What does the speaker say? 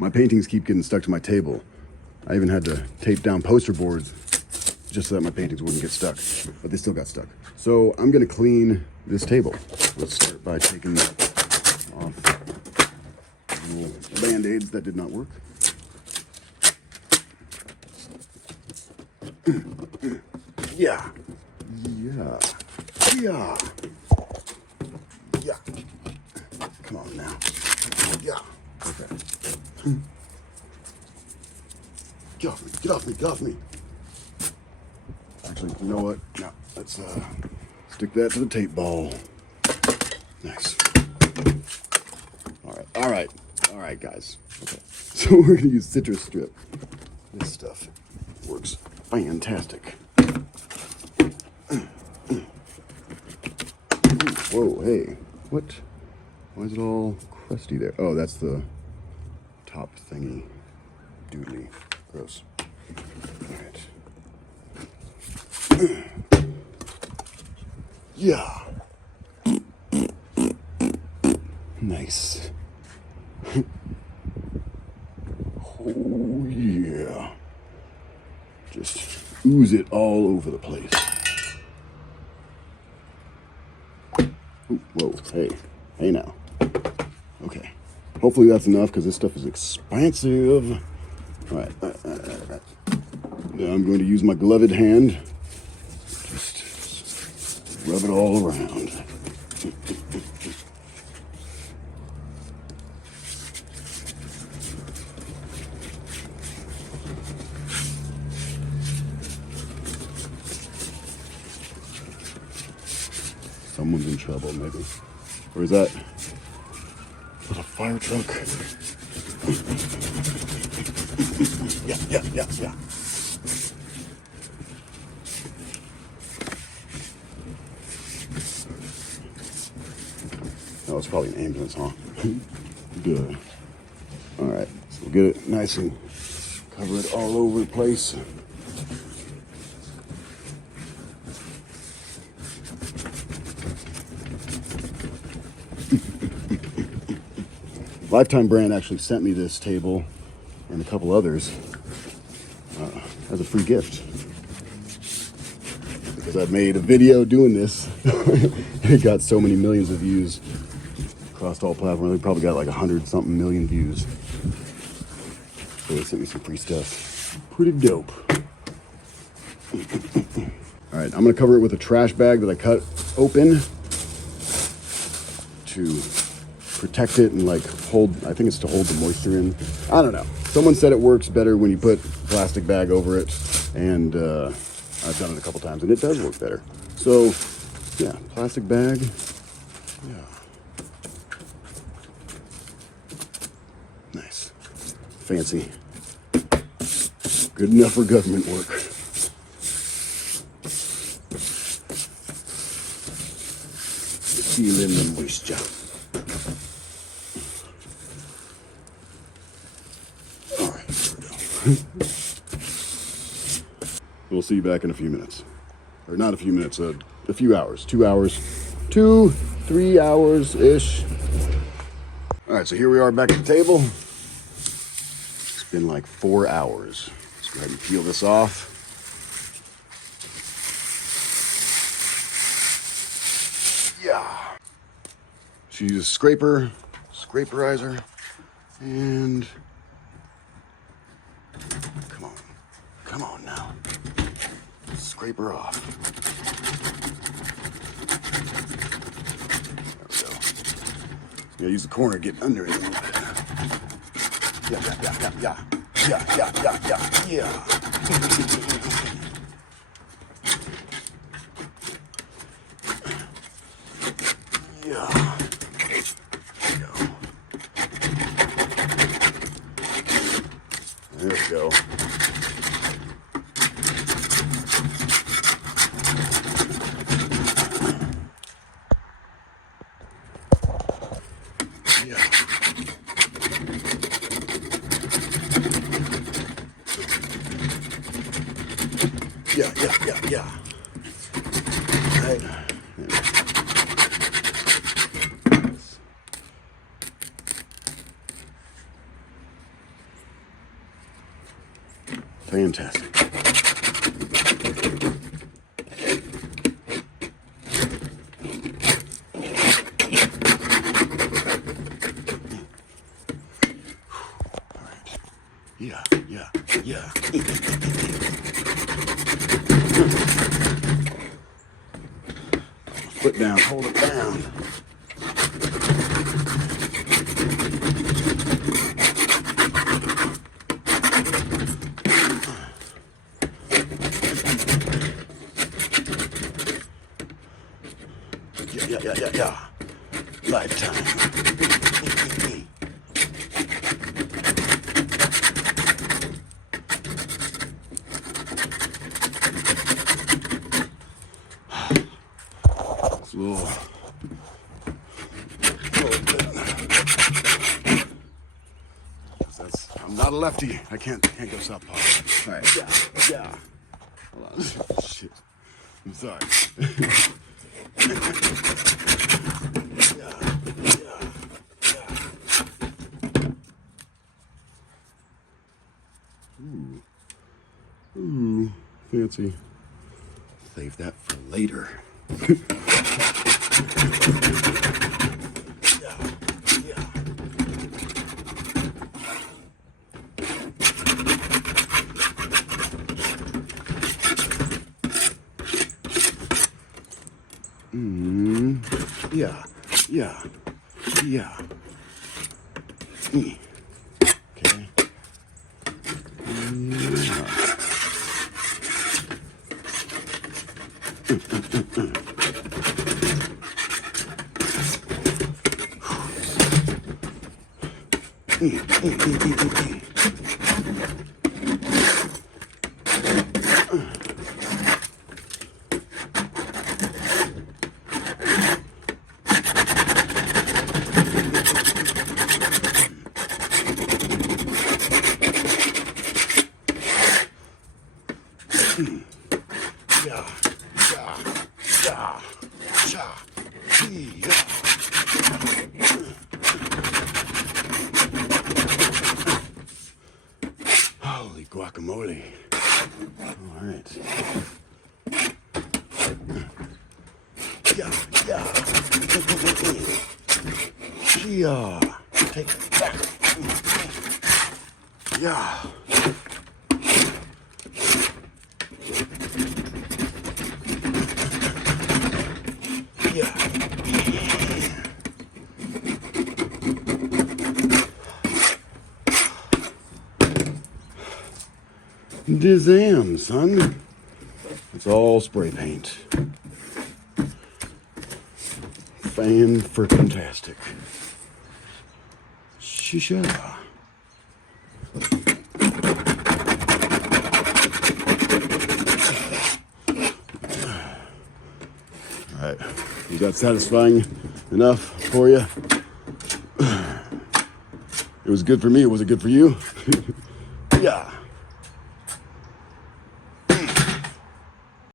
My paintings keep getting stuck to my table. I even had to tape down poster boards just so that my paintings wouldn't get stuck, but they still got stuck. So I'm gonna clean this table. Let's start by taking off the little Band-Aids that did not work. Yeah. Come on now. Yeah. Okay. Get off me, get off me, get off me. Actually, you know what? No, let's stick that to the tape ball. Nice. All right, guys. Okay. So we're gonna use citrus strip. This stuff works fantastic. Whoa, hey, what? Why is it all crusty there? Oh, that's the top thingy. Doodly. Gross. All right. Yeah. Nice. Oh, yeah. Just ooze it all over the place. Ooh, whoa, hey now. Okay. Hopefully that's enough because this stuff is expensive. All right. Now I'm going to use my gloved hand. Just rub it all around. Someone's in trouble, maybe. Or is that a fire truck? Yeah. That was probably an ambulance, huh? Good. All right, so we'll get it nice and cover it all over the place. Lifetime brand actually sent me this table and a couple others as a free gift because I've made a video doing this and it got so many millions of views across all platforms. They probably got like 100-something million views. So they sent me some free stuff. Pretty dope. All right, I'm gonna cover it with a trash bag that I cut open to protect it and like hold, I think it's to hold the moisture in. I don't know. Someone said it works better when you put a plastic bag over it, and I've done it a couple times and it does work better. So yeah, plastic bag. Yeah. Nice. Fancy. Good enough for government work. Seal in the moisture. We'll see you back in a few minutes. Or not a few minutes, a few hours. 2 hours. 3 hours-ish. All right, so here we are back at the table. It's been like 4 hours. Let's go ahead and peel this off. Yeah. She uses scraperizer, and come on now. Scrape her off. There we go. Yeah, use the corner to get under it a little bit. Yeah. Yeah. There we go. Yeah. Right. Fantastic. Yeah. Foot down, hold it down. Yeah. Lifetime. It's a little bit. I'm not a lefty. I can't go southpaw. All right. Yeah. Hold on. Shit. I'm sorry. Ooh, fancy. Save that for later. Yeah. Okay. Holy guacamole. All right. Yeah. Take it back. Yeah. Dizam, son. It's all spray paint. Fan-frickin-tastic. Shisha. All right. Is that satisfying enough for you? It was good for me. Was it good for you? Yeah.